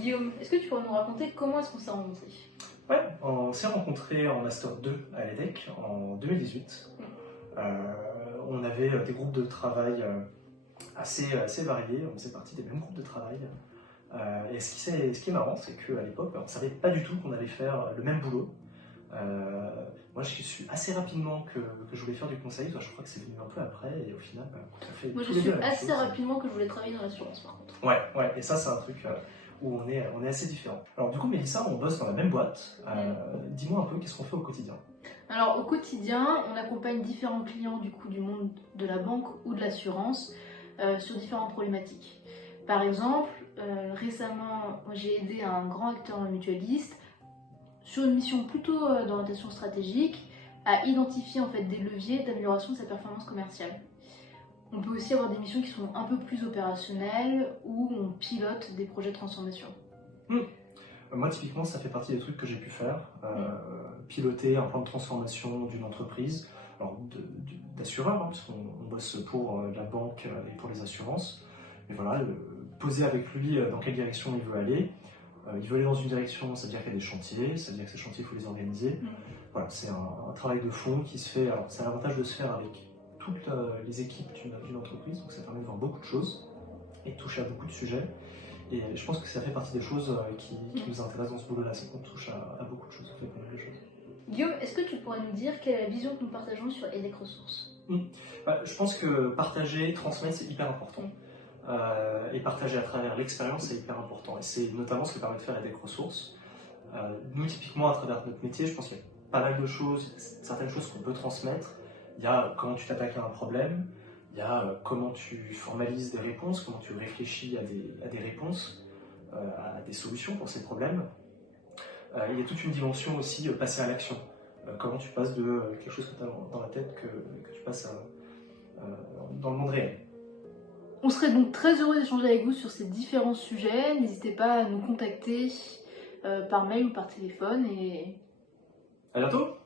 Guillaume, est-ce que tu pourrais nous raconter comment est-ce qu'on s'est rencontrés? Ouais, on s'est rencontrés en Master 2 à l'EDEC en 2018. On avait des groupes de travail assez variés, on faisait partie des mêmes groupes de travail. Et ce qui est marrant, c'est qu'à l'époque, on ne savait pas du tout qu'on allait faire le même boulot. Moi, je suis assez rapidement que je voulais faire du conseil. Toi, je crois que c'est venu un peu après, et au final, on a fait Moi, je tous les suis deux la même assez chose. rapidement que je voulais travailler dans l'assurance, par contre. Ouais, et ça, c'est un truc où on est assez différents. Alors, du coup, Mélissa, on bosse dans la même boîte. Dis-moi un peu, qu'est-ce qu'on fait au quotidien? Alors, au quotidien, on accompagne différents clients du monde de la banque ou de l'assurance sur différentes problématiques. Par exemple, récemment, j'ai aidé un grand acteur mutualiste sur une mission plutôt d'orientation stratégique à identifier en fait des leviers d'amélioration de sa performance commerciale. On peut aussi avoir des missions qui sont un peu plus opérationnelles où on pilote des projets de transformation. Moi, typiquement, ça fait partie des trucs que j'ai pu faire. Piloter un plan de transformation d'une entreprise, alors d'assureur, parce qu'on bosse pour la banque et pour les assurances. Mais voilà, poser avec lui dans quelle direction il veut aller. Il veut aller dans une direction, ça veut dire qu'il y a des chantiers, ça veut dire que ces chantiers, il faut les organiser. Voilà, c'est un travail de fond qui se fait. Alors, c'est l'avantage de se faire avec toutes les équipes d'une entreprise, donc ça permet de voir beaucoup de choses et de toucher à beaucoup de sujets. Et je pense que ça fait partie des choses qui nous intéressent dans ce boulot-là, c'est qu'on touche à beaucoup de choses, on fait pas mal de choses. Guillaume, est-ce que tu pourrais nous dire quelle est la vision que nous partageons sur EDEC Ressources? Je pense que partager, transmettre, c'est hyper important. Et partager à travers l'expérience, c'est hyper important. Et c'est notamment ce que permet de faire EDEC Ressources. Nous, typiquement, à travers notre métier, je pense qu'il y a pas mal de choses, certaines choses qu'on peut transmettre. Il y a comment tu t'attaques à un problème, il y a comment tu formalises des réponses, comment tu réfléchis à des réponses, à des solutions pour ces problèmes. Il y a toute une dimension aussi passer à l'action. Comment tu passes de quelque chose que tu as dans la tête que tu passes dans le monde réel. On serait donc très heureux d'échanger avec vous sur ces différents sujets. N'hésitez pas à nous contacter par mail ou par téléphone. Et à bientôt!